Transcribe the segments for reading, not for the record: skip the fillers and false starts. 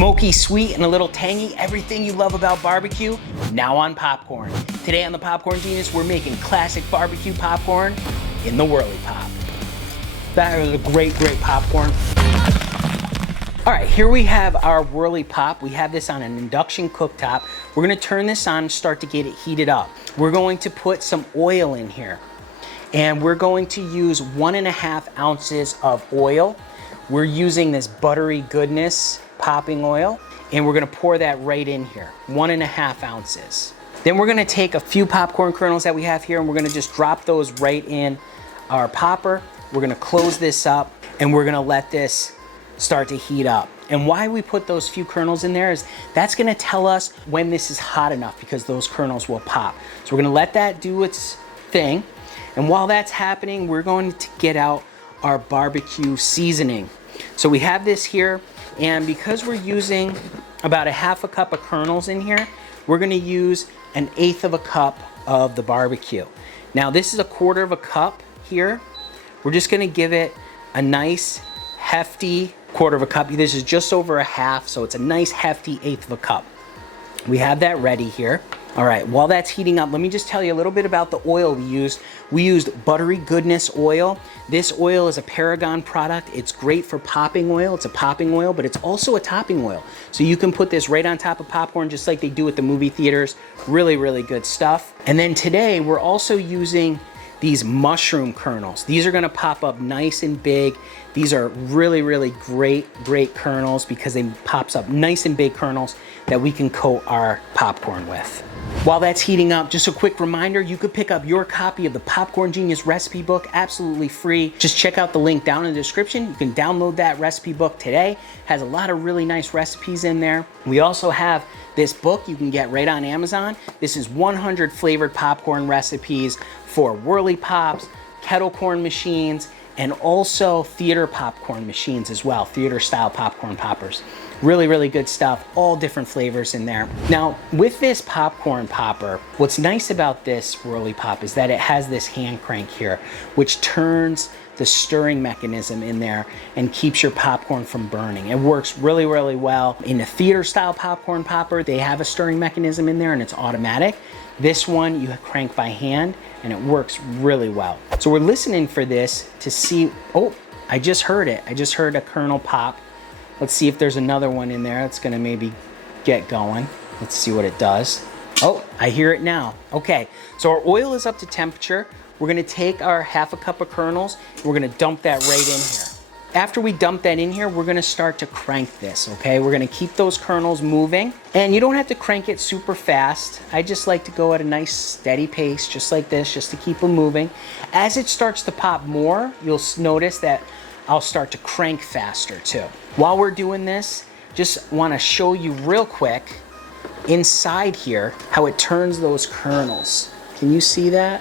Smoky, sweet, and a little tangy, everything you love about barbecue, now on popcorn. Today on the Popcorn Genius, we're making classic barbecue popcorn in the WHIRLEYPOP. That is a great, great popcorn. All right, here we have our WHIRLEYPOP. We have this on an induction cooktop. We're gonna turn this on and start to get it heated up. We're going to put some oil in here, and we're going to use 1.5 ounces of oil. We're using this buttery goodness popping oil, and we're gonna pour that right in here, 1.5 ounces. Then we're gonna take a few popcorn kernels that we have here, and we're gonna just drop those right in our popper. We're gonna close this up, and we're gonna let this start to heat up. And why we put those few kernels in there is that's gonna tell us when this is hot enough, because those kernels will pop. So we're gonna let that do its thing. And while that's happening, we're going to get out our barbecue seasoning. So we have this here, and because we're using about 1/2 cup of kernels in here, we're gonna use 1/8 cup of the barbecue. Now this is 1/4 cup here. We're just gonna give it a nice hefty 1/4 cup. This is just over 1/2, so it's a nice hefty 1/8 cup. We have that ready here. All right, while that's heating up, let me just tell you a little bit about the oil we used. We used Buttery Goodness oil. This oil is a Paragon product. It's great for popping oil. It's a popping oil, but it's also a topping oil. So you can put this right on top of popcorn just like they do at the movie theaters. Really, really good stuff. And then today, we're also using these mushroom kernels. These are gonna pop up nice and big. These are really, really great kernels because they pops up nice and big kernels that we can coat our popcorn with. While that's heating up, just a quick reminder, you could pick up your copy of the Popcorn Genius recipe book absolutely free. Just check out the link down in the description. You can download that recipe book today. Has a lot of really nice recipes in there. We also have this book you can get right on Amazon. This is 100 flavored popcorn recipes for WHIRLEYPOPs, kettle corn machines, and also theater popcorn machines as well, theater style popcorn poppers. Really, really good stuff, all different flavors in there. Now, with this popcorn popper, what's nice about this WHIRLEYPOP is that it has this hand crank here, which turns the stirring mechanism in there and keeps your popcorn from burning. It works really, really well. In a theater style popcorn popper, they have a stirring mechanism in there and it's automatic. This one, you crank by hand and it works really well. So we're listening for this to see, oh, I just heard it. I just heard a kernel pop. Let's see if there's another one in there that's gonna maybe get going. Let's see what it does. Oh, I hear it now. Okay, so our oil is up to temperature. We're gonna take our 1/2 cup of kernels, and we're gonna dump that right in here. After we dump that in here, we're gonna start to crank this, okay? We're gonna keep those kernels moving, and you don't have to crank it super fast. I just like to go at a nice steady pace, just like this, just to keep them moving. As it starts to pop more, you'll notice that I'll start to crank faster too. While we're doing this, just wanna show you real quick inside here how it turns those kernels. Can you see that?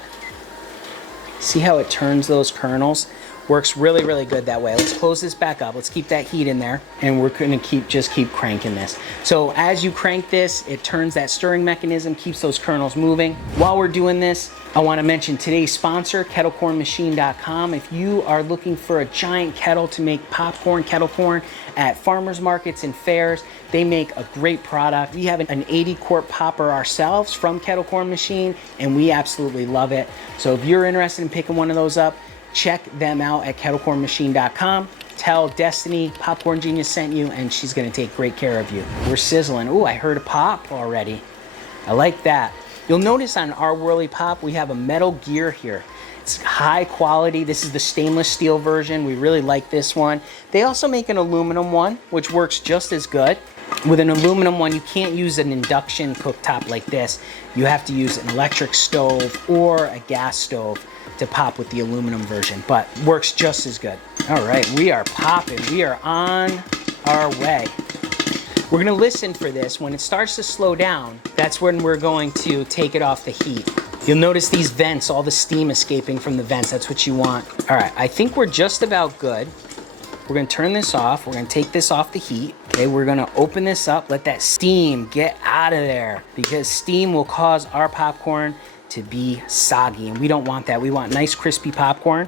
See how it turns those kernels? Works really, really good that way. Let's close this back up. Let's keep that heat in there, and we're gonna just keep cranking this. So as you crank this, it turns that stirring mechanism, keeps those kernels moving. While we're doing this, I wanna mention today's sponsor, kettlecornmachine.com. If you are looking for a giant kettle to make popcorn, kettle corn at farmers markets and fairs, they make a great product. We have an 80-quart popper ourselves from Kettle Corn Machine, and we absolutely love it. So if you're interested in picking one of those up, check them out at kettlecornmachine.com. Tell Destiny Popcorn Genius sent you, and she's gonna take great care of you. We're sizzling. Ooh, I heard a pop already. I like that. You'll notice on our WHIRLEYPOP, we have a metal gear here. It's high quality. This is the stainless steel version. We really like this one. They also make an aluminum one, which works just as good. With an aluminum one, you can't use an induction cooktop like this. You have to use an electric stove or a gas stove to pop with the aluminum version, but works just as good. All right, we are popping. We are on our way. We're gonna listen for this. When it starts to slow down, that's when we're going to take it off the heat. You'll notice these vents, all the steam escaping from the vents. That's what you want. All right, I think we're just about good. We're gonna turn this off. We're gonna take this off the heat. Okay, we're gonna open this up, let that steam get out of there, because steam will cause our popcorn to be soggy, and we don't want that. We want nice crispy popcorn.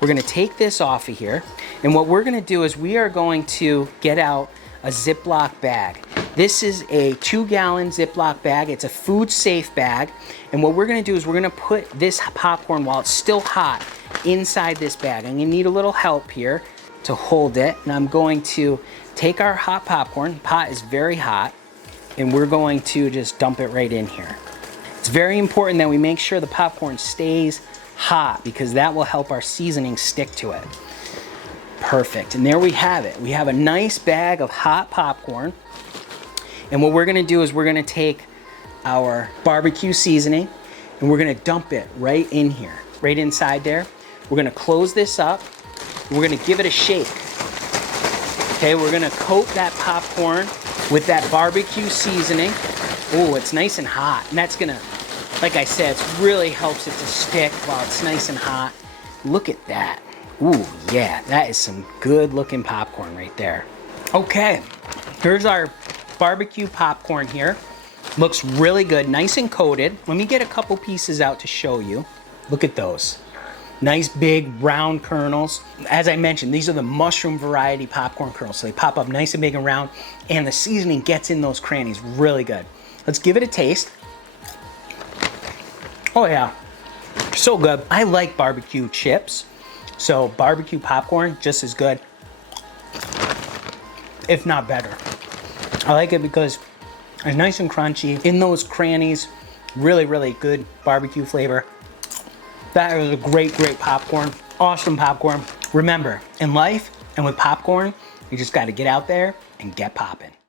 We're gonna take this off of here, and what we're gonna do is we are going to get out a Ziploc bag. This is a 2-gallon Ziploc bag. It's a food safe bag. And what we're gonna do is we're gonna put this popcorn while it's still hot inside this bag. I'm gonna need a little help here to hold it. And I'm going to take our hot popcorn, the pot is very hot, and we're going to just dump it right in here. It's very important that we make sure the popcorn stays hot because that will help our seasoning stick to it. Perfect, and there we have it. We have a nice bag of hot popcorn. And what we're gonna do is we're gonna take our barbecue seasoning and we're gonna dump it right in here, right inside there. We're gonna close this up. We're gonna give it a shake. Okay, we're gonna coat that popcorn with that barbecue seasoning. Oh, it's nice and hot. And that's gonna, like I said, it really helps it to stick while it's nice and hot. Look at that. Ooh, yeah, that is some good looking popcorn right there. Okay, here's our barbecue popcorn here. Looks really good, nice and coated. Let me get a couple pieces out to show you. Look at those. Nice big round kernels. As I mentioned, these are the mushroom variety popcorn kernels. So they pop up nice and big and round and the seasoning gets in those crannies really good. Let's give it a taste. Oh yeah, so good. I like barbecue chips. So barbecue popcorn, just as good, if not better. I like it because it's nice and crunchy in those crannies. Really, really good barbecue flavor. That is a great, great popcorn. Awesome popcorn. Remember, in life and with popcorn, you just gotta get out there and get popping.